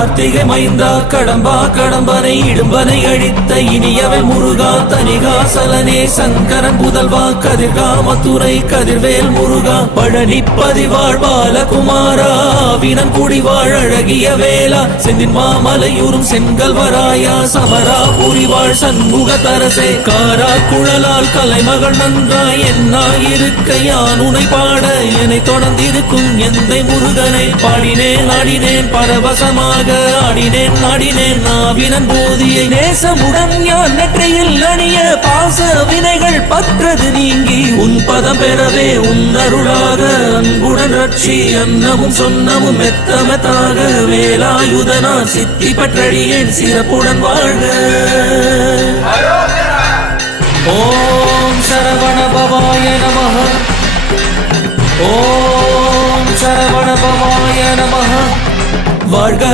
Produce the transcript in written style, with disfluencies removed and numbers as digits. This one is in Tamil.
கார்த்திகை மைந்தா கடம்பா கடம்பனை இடும்பனை அழித்த இனியவை முருகா தனிகாசலனே சங்கரன் புதல்வா கதிர்காமத்துறை கதிர்வேல் முருகா பழனி பதிவாழ் பாலகுமாரா வினன் குடிவாழ் அழகிய வேளா செந்தின் மாமலையூரும் செங்கல்வராயா சமரா புரிவாழ் சண்முக தரசே காரா குழலால் கலைமகள் நன்றாய் என்னாயிருக்க யான் உனை பாட என்னை தொடர்ந்திருக்கும் எந்தை முருகனை பாடினேன் ஆடினேன் பரவசமாக ஆடினேன் ஆடினேன் நாவினன் போதியை நேசமுடன் யான் நெற்றியில் அணிய பாச வினைகள் பற்றது நீங்கி உன் பதம் பெறவே உன் அருளாக அன்புடன் ரட்சி அன்னமும் சொன்னமும் மெத்தமெத்தாக வேலாயுதனா சித்தி பற்றழியேன் சிறப்புடன் வாழ்க. ஓம் சரவண பவாய நமஹ. ஓம் சரவண பவாய நமஹ. வாழ்க.